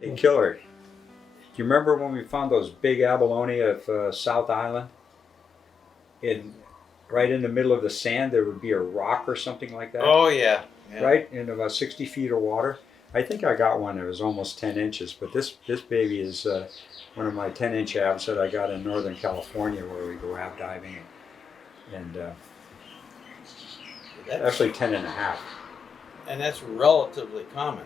Hey, Killer, do you remember when we found those big abalone of South Island? Right in the middle of the sand, there would be a rock or something like that. Oh yeah, yeah. Right in about 60 feet of water. I think I got one that was almost 10 inches, but this baby is one of my 10-inch abs that I got in Northern California where we go ab diving, and actually 10 and a half. And that's relatively common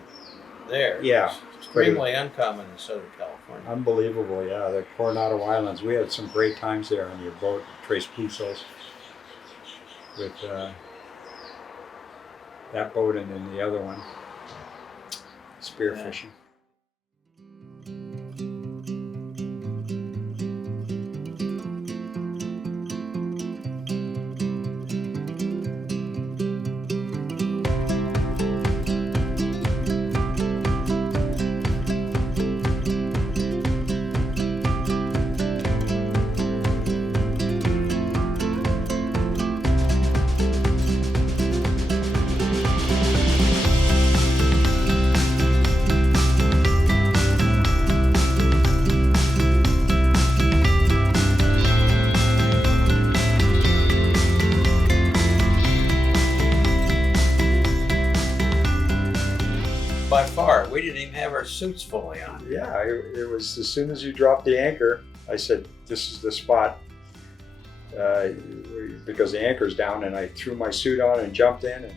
there. Yeah. It's extremely uncommon in Southern California. Unbelievable, yeah. The Coronado Islands. We had some great times there on your boat, Tres Pusos, with that boat and then the other one, spearfishing. By far, we didn't even have our suits fully on. Yeah, it was as soon as you dropped the anchor, I said, this is the spot, because the anchor's down, and I threw my suit on and jumped in. And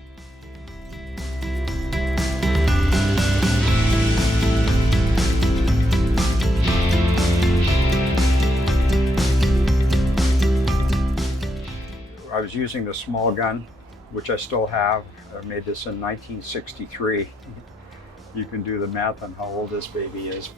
I was using the small gun, which I still have. I made this in 1963. You can do the math on how old this baby is.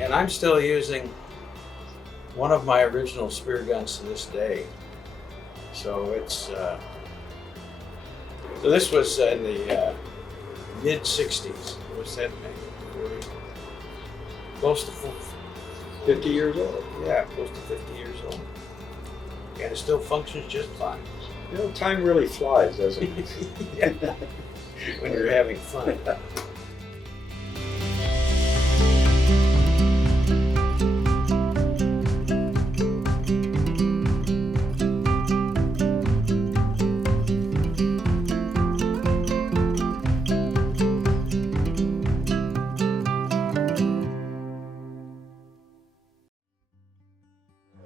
And I'm still using one of my original spear guns to this day. So it's so this was in the mid 60s. What's that make? 40, close to 50 years old. Yeah, close to 50 years old. And it still functions just fine. You know, time really flies, doesn't it? Yeah. When you're having fun.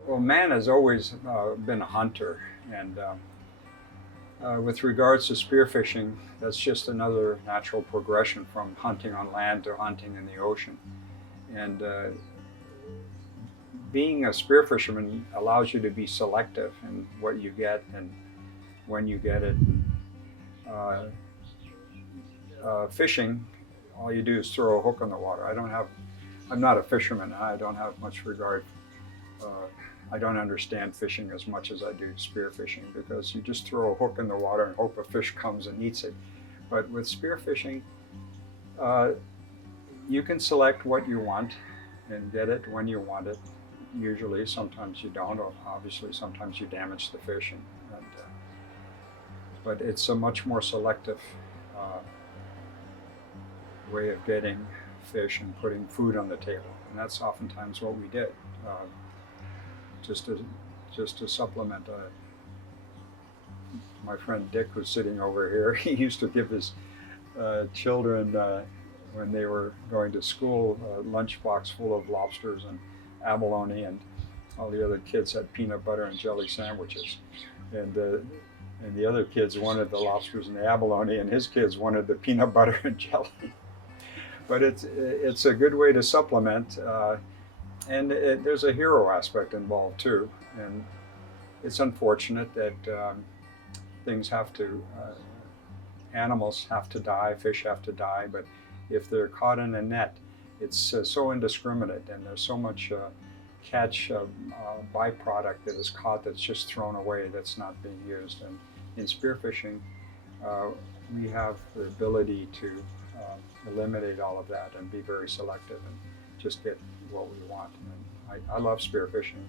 Well, man has always been a hunter, and with regards to spearfishing, that's just another natural progression from hunting on land to hunting in the ocean. And being a spearfisherman allows you to be selective in what you get and when you get it. Fishing, all you do is throw a hook on the water. I'm not a fisherman. I don't have much regard. I don't understand fishing as much as I do spearfishing, because you just throw a hook in the water and hope a fish comes and eats it. But with spearfishing, you can select what you want and get it when you want it. Usually, sometimes you don't. Obviously, sometimes you damage the fish. But it's a much more selective way of getting fish and putting food on the table. And that's oftentimes what we did. Just to supplement. My friend Dick, who's sitting over here, he used to give his children, when they were going to school, a lunchbox full of lobsters and abalone, and all the other kids had peanut butter and jelly sandwiches. And the other kids wanted the lobsters and the abalone, and his kids wanted the peanut butter and jelly. But it's a good way to supplement. And there's a hero aspect involved too, and it's unfortunate that animals have to die, fish have to die, but if they're caught in a net, it's so indiscriminate, and there's so much catch byproduct that is caught that's just thrown away, that's not being used. And in spearfishing, we have the ability to eliminate all of that and be very selective and just get what we want. And I love spearfishing,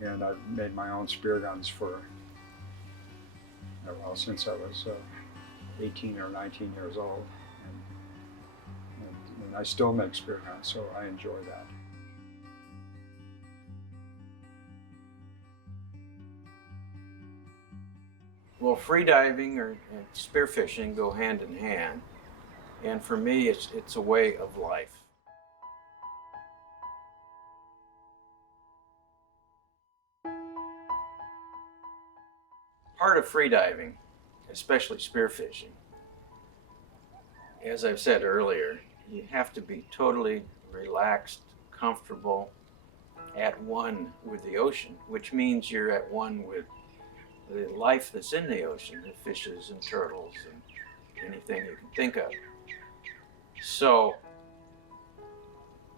and I've made my own spear guns for, well, since I was 18 or 19 years old. And I still make spear guns, so I enjoy that. Well, freediving and spearfishing go hand in hand, and for me, it's a way of life. Part of freediving, especially spearfishing, as I've said earlier, you have to be totally relaxed, comfortable, at one with the ocean, which means you're at one with the life that's in the ocean, the fishes and turtles and anything you can think of. So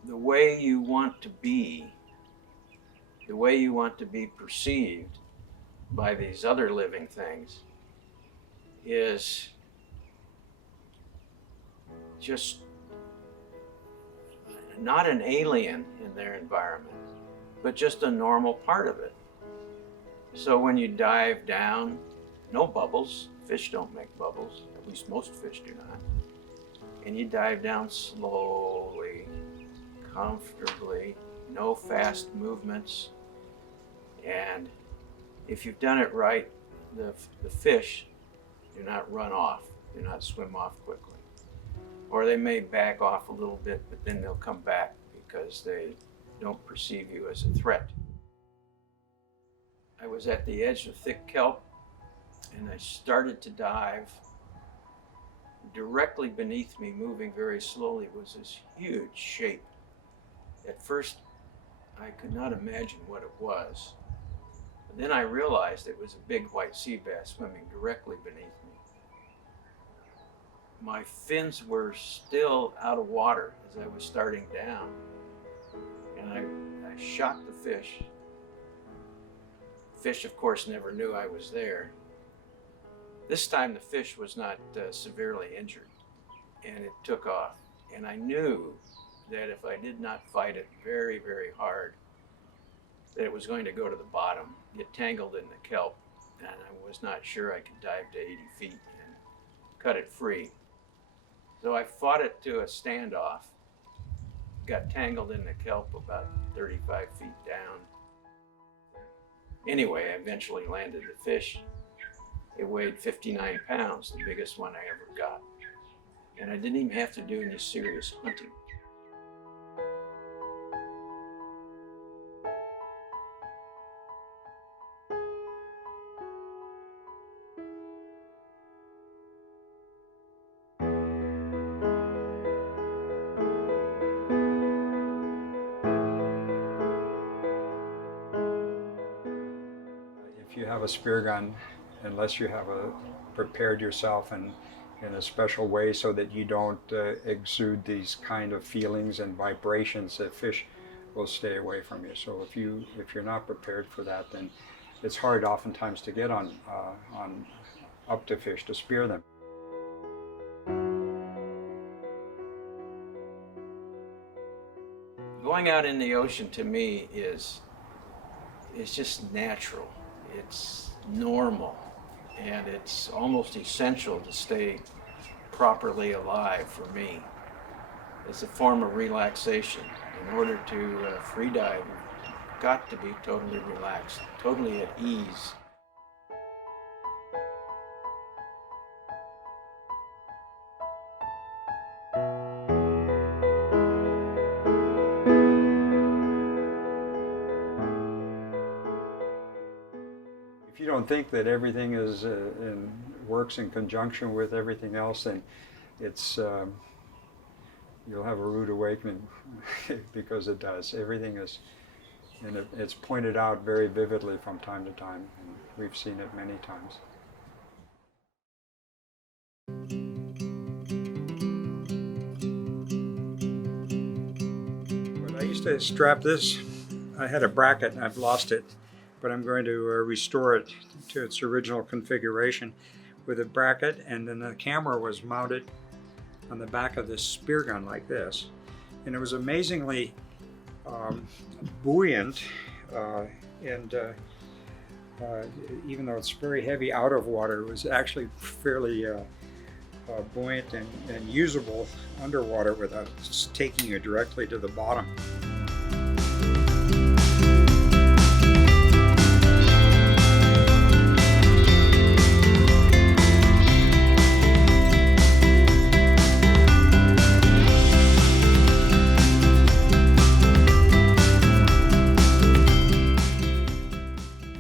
the way you want to be perceived by these other living things is just not an alien in their environment, but just a normal part of it. So when you dive down, no bubbles. Fish don't make bubbles, at least most fish do not. And you dive down slowly, comfortably, no fast movements. And if you've done it right, the fish do not run off, do not swim off quickly. Or they may back off a little bit, but then they'll come back because they don't perceive you as a threat. I was at the edge of thick kelp, and I started to dive. Directly beneath me, moving very slowly, was this huge shape. At first, I could not imagine what it was. But then I realized it was a big white sea bass swimming directly beneath me. My fins were still out of water as I was starting down, and I shot the fish. Fish, of course, never knew I was there. This time the fish was not severely injured, and it took off. And I knew that if I did not fight it very, very hard, that it was going to go to the bottom, get tangled in the kelp, and I was not sure I could dive to 80 feet and cut it free. So I fought it to a standoff, got tangled in the kelp about 35 feet down. Anyway, I eventually landed the fish. It weighed 59 pounds, the biggest one I ever got. And I didn't even have to do any serious hunting. If you have a spear gun, unless you have prepared yourself in a special way so that you don't exude these kind of feelings and vibrations, that fish will stay away from you. So if you're not prepared for that, then it's hard oftentimes to get on up to fish to spear them. Going out in the ocean to me is just natural. It's normal, and it's almost essential to stay properly alive for me. It's a form of relaxation. In order to free dive, you've got to be totally relaxed, totally at ease. If you don't think that everything is works in conjunction with everything else, then it's you'll have a rude awakening because it does. Everything is, and it's pointed out very vividly from time to time, and we've seen it many times. But I used to strap this. I had a bracket and I've lost it, but I'm going to restore it to its original configuration. with a bracket, and then the camera was mounted on the back of this spear gun like this. And it was amazingly buoyant, and even though it's very heavy out of water, it was actually fairly buoyant and usable underwater without taking you directly to the bottom.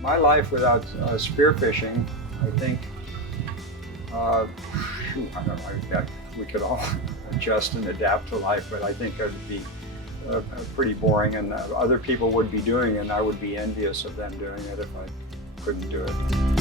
My life without spearfishing, I think, I don't know, we could all adjust and adapt to life, but I think it would be pretty boring, and other people would be doing it, and I would be envious of them doing it if I couldn't do it.